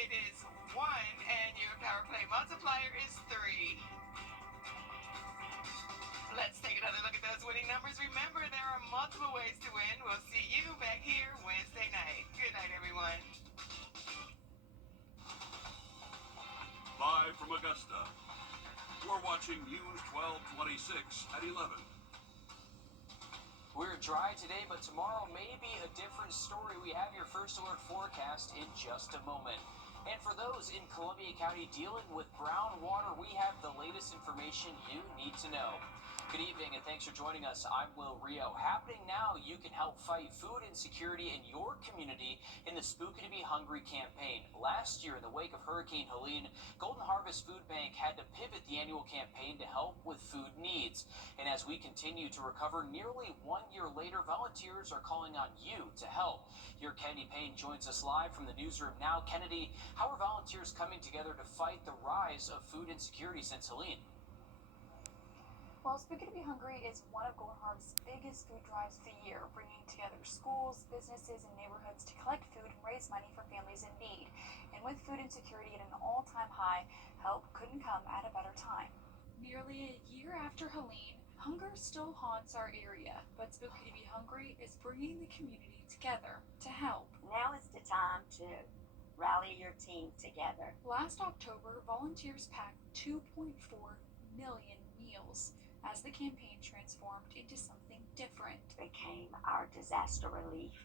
it is 1, and your power play multiplier is 3. Let's take another look at those winning numbers. Remember, there are multiple ways to win. We'll see you back here Wednesday night. Good night, everyone. Live from Augusta, you're watching News 1226 at 11. We're dry today, but tomorrow may be a different story. We have your first alert forecast in just a moment. And for those in Columbia County dealing with brown water, we have the latest information you need to know. Good evening, and thanks for joining us. I'm Wrdw. Happening now, you can help fight food insecurity in your community in the Spooky to Be Hungry campaign. Last year, in the wake of Hurricane Helene, Golden Harvest Food Bank had to pivot the annual campaign to help with food needs. And as we continue to recover nearly 1 year later, volunteers are calling on you to help. Your Kennedy Payne joins us live from the newsroom now. Kennedy, how are volunteers coming together to fight the rise of food insecurity since Helene? Well, Spooky to Be Hungry is one of Golden Harvest's biggest food drives of the year, bringing together schools, businesses, and neighborhoods to collect food and raise money for families in need. And with food insecurity at an all-time high, help couldn't come at a better time. Nearly a year after Helene, hunger still haunts our area, but Spooky to Be Hungry is bringing the community together to help. Now is the time to rally your team together. Last October, volunteers packed 2.4 million meals as the campaign transformed into something different. It became our disaster relief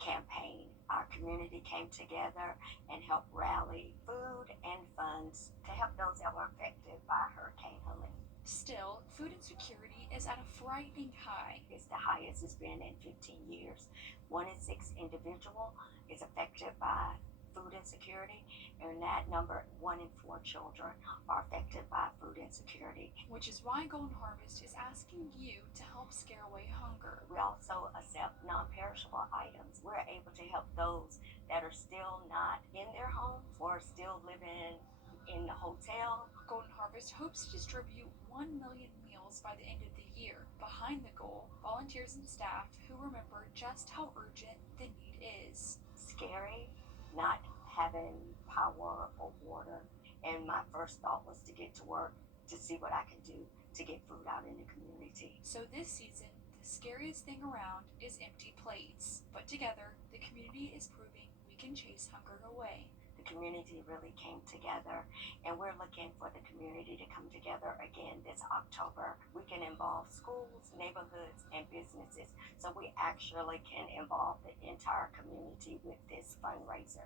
campaign. Our community came together and helped rally food and funds to help those that were affected by Hurricane Helene. Still, food insecurity is at a frightening high. It's the highest it's been in 15 years. 1 in 6 individual is affected by food insecurity, and that number, 1 in 4 children are affected by food insecurity. Which is why Golden Harvest is asking you to help scare away hunger. We also accept non-perishable items. We're able to help those that are still not in their homes or still living in the hotel. Golden Harvest hopes to distribute 1 million meals by the end of the year. Behind the goal, volunteers and staff who remember just how urgent the need is. Scary, not having power or water, and my first thought was to get to work to see what I can do to get food out in the community. So this season, the scariest thing around is empty plates. But together, the community is proving we can chase hunger away. The community really came together, and we're looking for the community to come together again this October. We can involve schools, neighborhoods, and businesses, so we actually can involve the entire community with this fundraiser.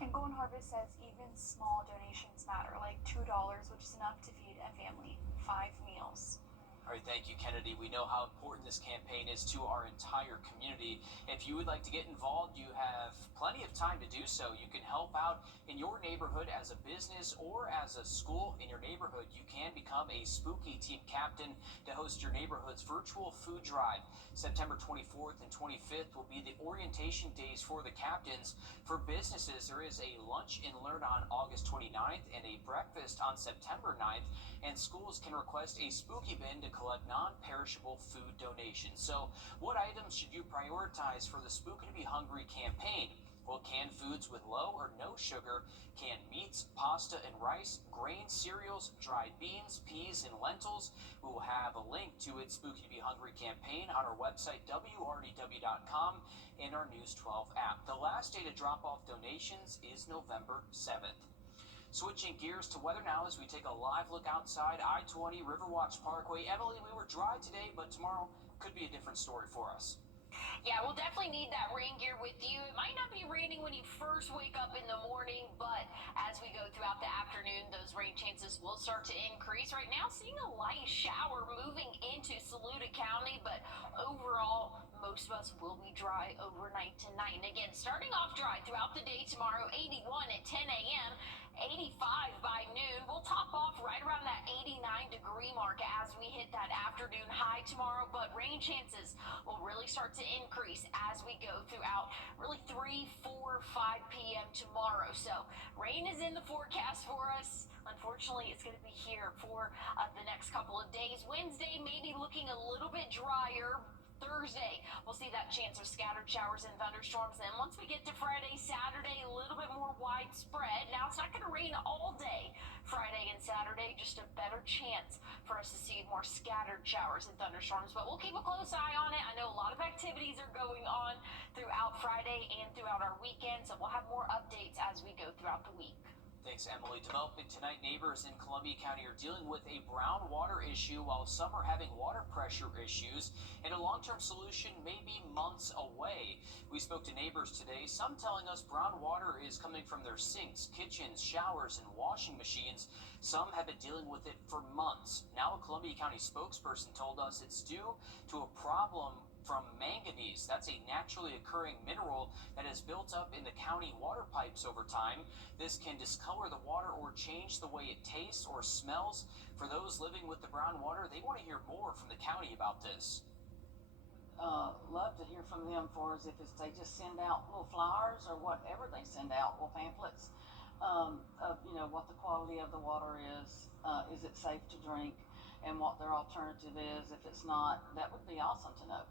And Golden Harvest says even small donations matter, like $2, which is enough to feed a family 5 meals. All right, thank you, Kennedy. We know how important this campaign is to our entire community. If you would like to get involved, you have plenty of time to do so. You can help out in your neighborhood as a business or as a school in your neighborhood. You can become a Spooky Team Captain to host your neighborhood's virtual food drive. September 24th and 25th will be the orientation days for the captains. For businesses, there is a lunch and learn on August 29th and a breakfast on September 9th. And schools can request a Spooky bin to collect non-perishable food donations. So what items should you prioritize for the Spooky to Be Hungry campaign? Well, canned foods with low or no sugar, canned meats, pasta and rice, grain, cereals, dried beans, peas, and lentils. We will have a link to its Spooky to Be Hungry campaign on our website, wrdw.com, and our News 12 app. The last day to drop off donations is November 7th. Switching gears to weather now as we take a live look outside I-20 Riverwatch Parkway. Emily, we were dry today, but tomorrow could be a different story for us. Yeah, we'll definitely need that rain gear with you. It might not be raining when you first wake up in the morning, but as we go throughout the afternoon, those rain chances will start to increase. Right now, seeing a light shower moving into Saluda County, but overall, most of us will be dry overnight tonight. And again, starting off dry throughout the day tomorrow, 81 at 10 a.m., 85 by noon. We'll top off right around that 89-degree mark as we hit that afternoon high tomorrow, but rain chances will really start to increase as we go throughout really 3, 4, 5 p.m. tomorrow. So rain is in the forecast for us. Unfortunately, it's going to be here for the next couple of days. Wednesday may be looking a little bit drier. Thursday, we'll see that chance of scattered showers and thunderstorms. Then once we get to Friday, Saturday, widespread. Now, it's not going to rain all day Friday and Saturday, just a better chance for us to see more scattered showers and thunderstorms, but we'll keep a close eye on it. I know a lot of activities are going on throughout Friday and throughout our weekend, so we'll have more updates as we go throughout the week. Thanks, Emily. Developing tonight, neighbors in Columbia County are dealing with a brown water issue while some are having water pressure issues, and a long-term solution may be months away. We spoke to neighbors today, some telling us brown water is coming from their sinks, kitchens, showers, and washing machines. Some have been dealing with it for months. Now a Columbia County spokesperson told us it's due to a problem from manganese. That's a naturally occurring mineral that has built up in the county water pipes over time. This can discolor the water or change the way it tastes or smells. For those living with the brown water, they want to hear more from the county about this. Love to hear from them for as if it's, they just send out little flyers or whatever they send out, little pamphlets of what the quality of the water is it safe to drink, and what their alternative is. If it's not, that would be awesome to know.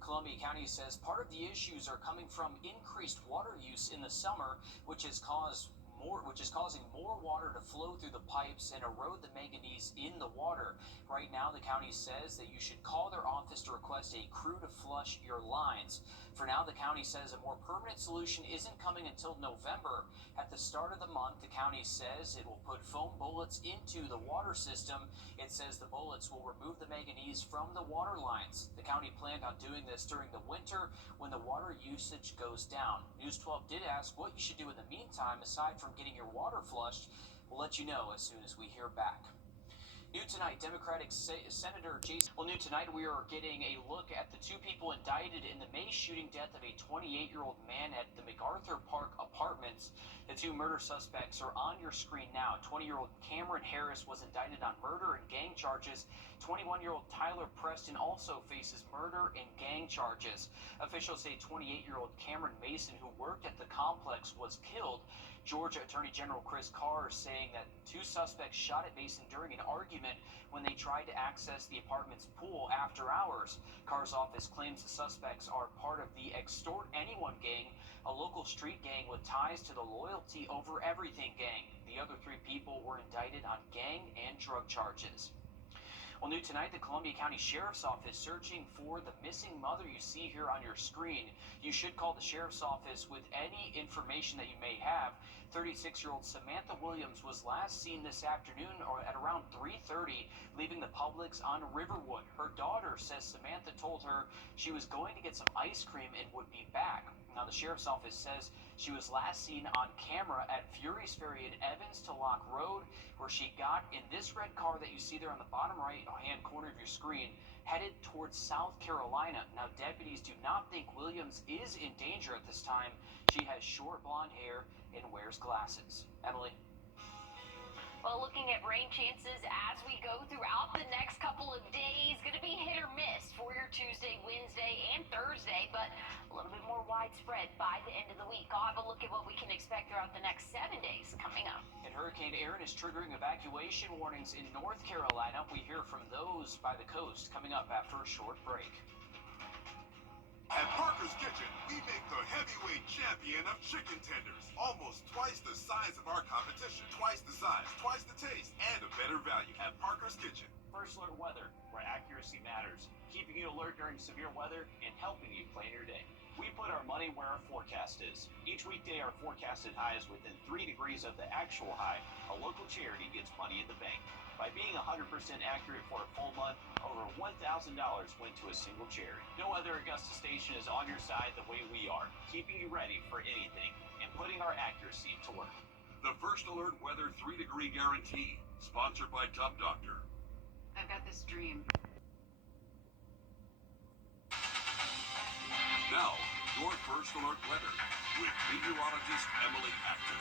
Columbia County says part of the issues are coming from increased water use in the summer, which is causing more water to flow through the pipes and erode the manganese in the water. Right now, the county says that you should call their office to request a crew to flush your lines. For now, the county says a more permanent solution isn't coming until November. At the start of the month, the county says it will put foam bullets into the water system. It says the bullets will remove the manganese from the water lines. The county planned on doing this during the winter when the water usage goes down. News 12 did ask what you should do in the meantime aside from getting your water flushed. We'll let you know as soon as we hear back. New tonight, Democratic Senator Jason. Well, new tonight, we are getting a look at the two people indicted in the May shooting death of a 28-year-old man at the MacArthur Park Apartments. The two murder suspects are on your screen now. 20-year-old Cameron Harris was indicted on murder and gang charges. 21-year-old Tyler Preston also faces murder and gang charges. Officials say 28-year-old Cameron Mason, who worked at the complex, was killed. Georgia Attorney General Chris Carr is saying that two suspects shot at Mason during an argument when they tried to access the apartment's pool after hours. Carr's office claims the suspects are part of the Extort Anyone gang, a local street gang with ties to the Loyalty Over Everything gang. The other three people were indicted on gang and drug charges. Well, new tonight, the Columbia County Sheriff's Office searching for the missing mother you see here on your screen. You should call the Sheriff's Office with any information that you may have. 36-year-old Samantha Williams was last seen this afternoon or at around 3:30, leaving the Publix on Riverwood. Her daughter says Samantha told her she was going to get some ice cream and would be back. Now, the Sheriff's Office says she was last seen on camera at Fury's Ferry in Evans to Lock Road, where she got in this red car that you see there on the bottom right-hand corner of your screen, headed towards South Carolina. Now, deputies do not think Williams is in danger at this time. She has short blonde hair and wears glasses. Emily? Well, looking at rain chances as we go throughout the next couple of days, going to be hit or miss for your Tuesday, Wednesday, and Thursday, but a little bit more widespread by the end of the week. I'll have a look at what we can expect throughout the next 7 days coming up. And Hurricane Aaron is triggering evacuation warnings in North Carolina. We hear from those by the coast coming up after a short break. At Parker's Kitchen, we make the heavyweight champion of chicken tenders. Almost twice the size of our competition. Twice the size, twice the taste, and a better value at Parker's Kitchen. First Alert Weather, where accuracy matters, keeping you alert during severe weather and helping you plan your day. We put our money where our forecast is. Each weekday, our forecasted high is within 3 degrees of the actual high. A local charity gets money in the bank. By being 100% accurate for a full month, over $1,000 went to a single charity. No other Augusta station is on your side the way we are, keeping you ready for anything and putting our accuracy to work. The First Alert Weather 3-degree guarantee, sponsored by Top Doctor. I've got this dream. Now, your First Alert Weather with meteorologist Emily Acton.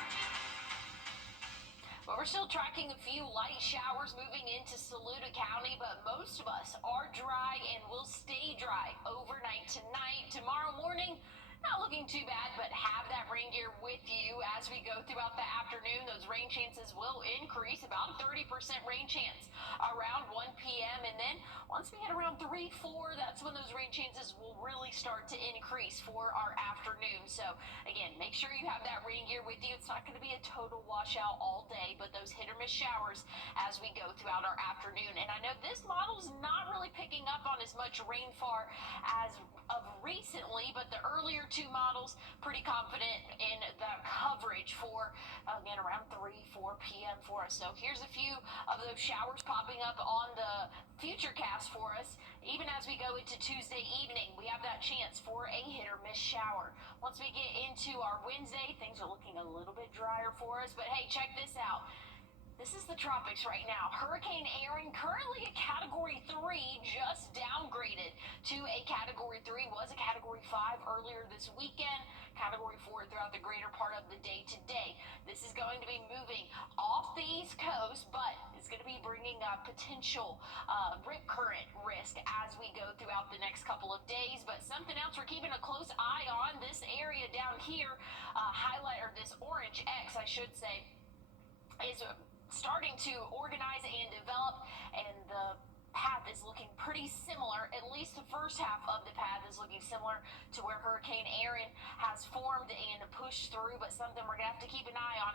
But we're still tracking a few light showers moving into Saluda County, but most of us are dry and will stay dry overnight tonight. Tomorrow morning, not looking too bad, but have that rain gear with you as we we go throughout the afternoon, those rain chances will increase, about a 30% rain chance around 1 p.m. And then once we hit around 3, 4, that's when those rain chances will really start to increase for our afternoon. So again, make sure you have that rain gear with you. It's not going to be a total washout all day, but those hit or miss showers as we go throughout our afternoon. And I know this model is not really picking up on as much rainfall as of recently, but the earlier two models, pretty confident in the coverage for, again, around 3, 4 p.m. for us. So here's a few of those showers popping up on the future cast for us. Even as we go into Tuesday evening, we have that chance for a hit or miss shower. Once we get into our Wednesday, things are looking a little bit drier for us, but hey, check this out. This is the tropics right now. Hurricane Erin, currently a Category 3, just downgraded to a Category 3, was a Category 5 earlier this weekend, Category 4 throughout the greater part of the day today. This is going to be moving off the East Coast, but it's going to be bringing up potential rip current risk as we go throughout the next couple of days. But something else we're keeping a close eye on, this area down here, highlight, or this orange X, I should say, is starting to organize and develop, and the path is looking pretty similar. At least the first half of the path is looking similar to where Hurricane Erin has formed and pushed through, but something we're going to have to keep an eye on.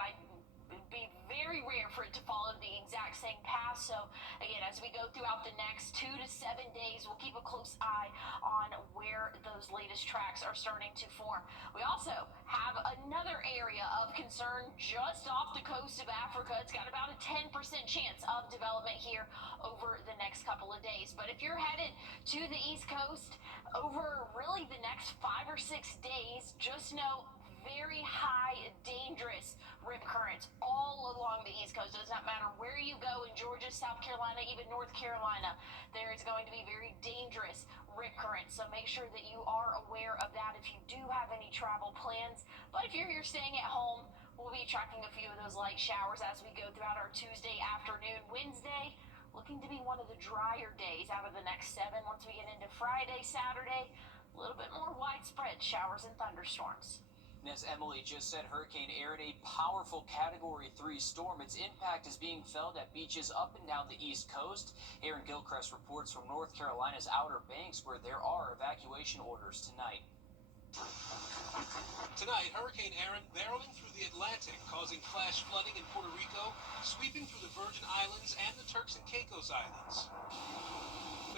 It'd be very rare for it to follow the exact same path. So again, as we go throughout the next 2 to 7 days, we'll keep a close eye on where those latest tracks are starting to form. We also have another area of concern just off the coast of Africa. It's got about a 10% chance of development here over the next couple of days. But if you're headed to the East Coast over really the next 5 or 6 days, just know very high, dangerous rip currents all along the East Coast. It does not matter where you go in Georgia, South Carolina, even North Carolina, there is going to be very dangerous rip currents. So make sure that you are aware of that if you do have any travel plans. But if you're here staying at home, we'll be tracking a few of those light showers as we go throughout our Tuesday afternoon. Wednesday, looking to be one of the drier days out of the next 7. Once we get into Friday, Saturday, a little bit more widespread showers and thunderstorms. And as Emily just said, Hurricane Erin, a powerful Category 3 storm. Its impact is being felt at beaches up and down the East Coast. Aaron Gilchrist reports from North Carolina's Outer Banks, where there are evacuation orders tonight. Tonight, Hurricane Erin barreling through the Atlantic, causing flash flooding in Puerto Rico, sweeping through the Virgin Islands and the Turks and Caicos Islands.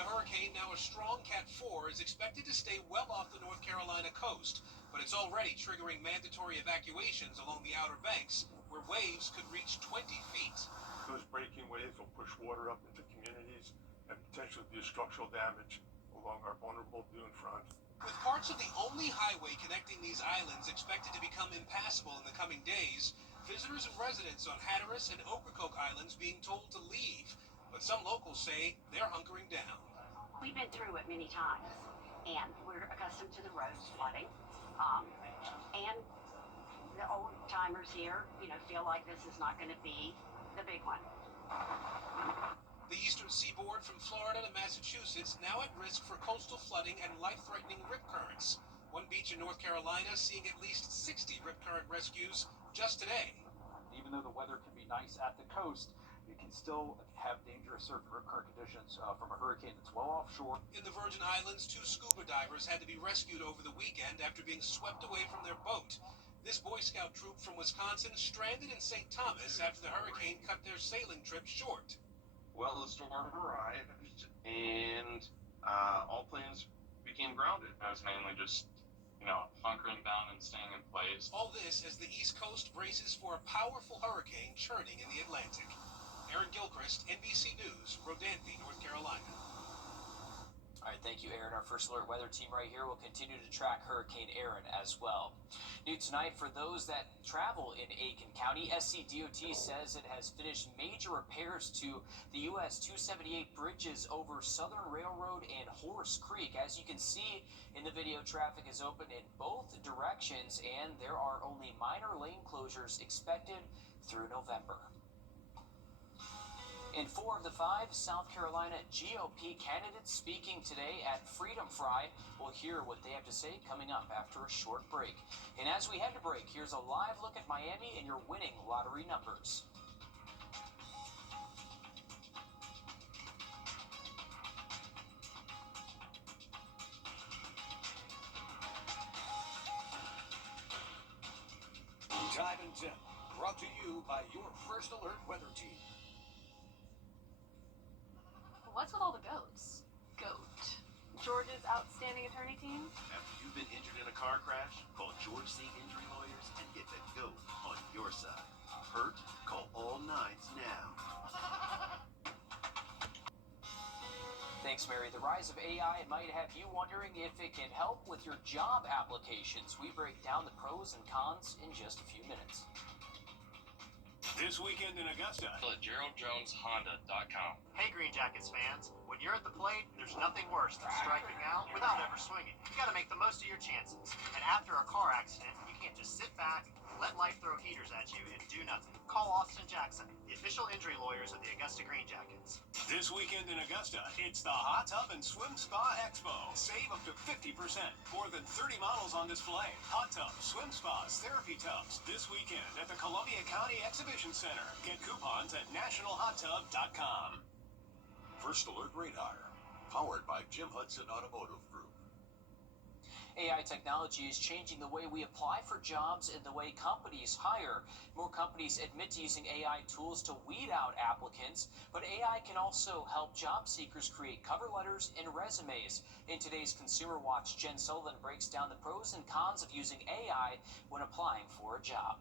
The hurricane, now a strong Cat 4, is expected to stay well off the North Carolina coast, but it's already triggering mandatory evacuations along the Outer Banks, where waves could reach 20 feet. Those breaking waves will push water up into communities and potentially do structural damage along our vulnerable dune front. With parts of the only highway connecting these islands expected to become impassable in the coming days, visitors and residents on Hatteras and Ocracoke Islands being told to leave. But some locals say they're hunkering down. We've been through it many times, and we're accustomed to the roads flooding. And the old timers here, feel like this is not going to be the big one. The eastern seaboard from Florida to Massachusetts now at risk for coastal flooding and life-threatening rip currents. One beach in North Carolina seeing at least 60 rip current rescues just today. Even though the weather can be nice at the coast, it can still have dangerous surf rip current conditions from a hurricane that's well offshore. In the Virgin Islands, 2 scuba divers had to be rescued over the weekend after being swept away from their boat. This Boy Scout troop from Wisconsin stranded in St. Thomas after the hurricane cut their sailing trip short. Well, the storm arrived, and all planes became grounded. I was mainly just, hunkering down and staying in place. All this as the East Coast braces for a powerful hurricane churning in the Atlantic. Aaron Gilchrist, NBC News, Wrdw, North Carolina. All right, thank you, Aaron. Our First Alert weather team right here will continue to track Hurricane Erin as well. New tonight, for those that travel in Aiken County, SCDOT says it has finished major repairs to the US 278 bridges over Southern Railroad and Horse Creek. As you can see in the video, traffic is open in both directions, and there are only minor lane closures expected through November. And 4 of the 5 South Carolina GOP candidates speaking today at Freedom Fry. We'll hear what they have to say coming up after a short break. And as we head to break, here's a live look at Miami and your winning lottery numbers. Time and Temp, brought to you by your First Alert weather team. What's with all the goats? Goat. George's outstanding attorney team? After you've been injured in a car crash, call George C. Injury Lawyers and get the GOAT on your side. Hurt? Call all nines now. Thanks, Mary. The rise of AI might have you wondering if it can help with your job applications. We break down the pros and cons in just a few minutes. This weekend in Augusta. At GeraldJonesHonda.com. Hey Green Jackets fans, when you're at the plate, there's nothing worse than striking out without ever swinging. You gotta make the most of your chances. And after a car accident, you can't just sit back, let life throw heaters at you, and do nothing. Call Austin Jackson, the official injury lawyers of the Augusta Green Jackets. This weekend in Augusta, it's the Hot Tub and Swim Spa Expo. Save up to 50%. More than 30 models on display. Hot tubs, swim spas, therapy tubs. This weekend at the Columbia County Exhibition Center. Get coupons at nationalhottub.com. First Alert Radar, powered by Jim Hudson Automotive Group. AI technology is changing the way we apply for jobs and the way companies hire. More companies admit to using AI tools to weed out applicants, but AI can also help job seekers create cover letters and resumes. In today's Consumer Watch, Jen Sullivan breaks down the pros and cons of using AI when applying for a job.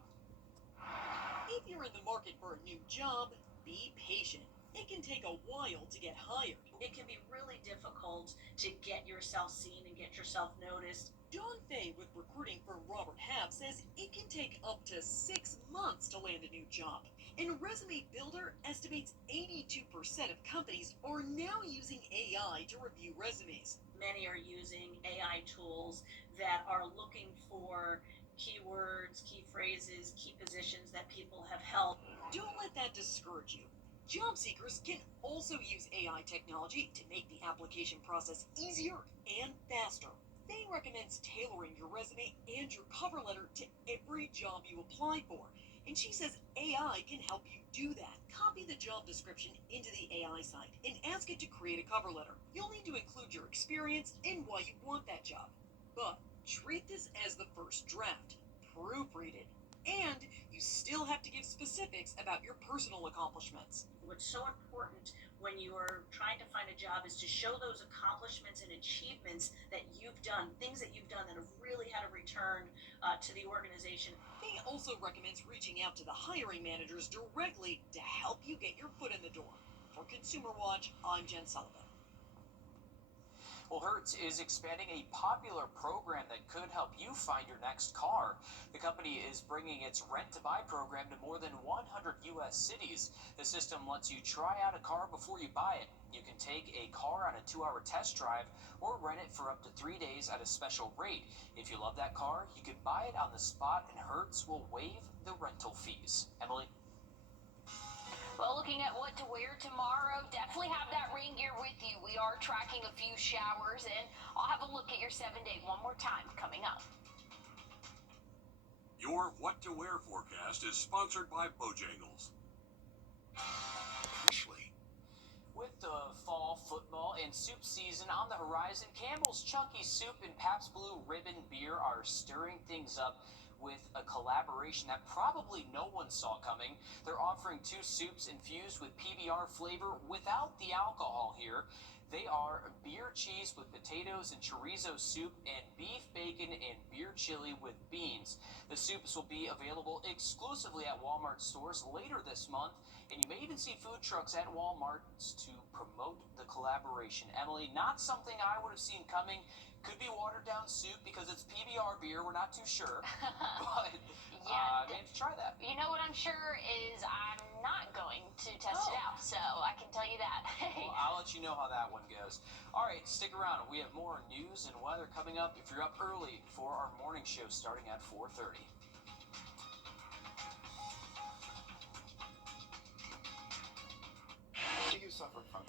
If you're in the market for a new job, be patient. It can take a while to get hired. It can be really difficult to get yourself seen and get yourself noticed. Don Fay with recruiting firm Robert Half says it can take up to 6 months to land a new job. And Resume Builder estimates 82% of companies are now using AI to review resumes. Many are using AI tools that are looking for keywords, key phrases, key positions that people have held. Don't let that discourage you. Job seekers can also use AI technology to make the application process easier and faster. Faye recommends tailoring your resume and your cover letter to every job you apply for. And she says AI can help you do that. Copy the job description into the AI site and ask it to create a cover letter. You'll need to include your experience and why you want that job. But treat this as the first draft. Proofread it. And you still have to give specifics about your personal accomplishments. What's so important when you are trying to find a job is to show those accomplishments and achievements that you've done, things that you've done that have really had a return to the organization. He also recommends reaching out to the hiring managers directly to help you get your foot in the door. For Consumer Watch, I'm Jen Sullivan. Well, Hertz is expanding a popular program that could help you find your next car. The company is bringing its rent-to-buy program to more than 100 U.S. cities. The system lets you try out a car before you buy it. You can take a car on a 2-hour test drive or rent it for up to 3 days at a special rate. If you love that car, you can buy it on the spot, and Hertz will waive the rental fees. Emily? Well, looking at what to wear tomorrow, definitely have that rain gear with you. We are tracking a few showers, and I'll have a look at your 7-day one more time coming up. Your What to Wear forecast is sponsored by Bojangles. With the fall football and soup season on the horizon, Campbell's Chunky Soup and Pabst Blue Ribbon Beer are stirring things up with a collaboration that probably no one saw coming. They're offering 2 soups infused with PBR flavor without the alcohol here. They are beer cheese with potatoes and chorizo soup and beef bacon and beer chili with beans. The soups will be available exclusively at Walmart stores later this month, and you may even see food trucks at Walmarts to promote the collaboration. Emily, not something I would have seen coming. Could be watered down soup because it's PBR beer. We're not too sure. But I may have to try that. You know what I'm sure is I'm not going to test it out, so I can tell you that. Well, I'll let you know how that one goes. All right, stick around. We have more news and weather coming up if you're up early for our morning show starting at 4:30. suffer from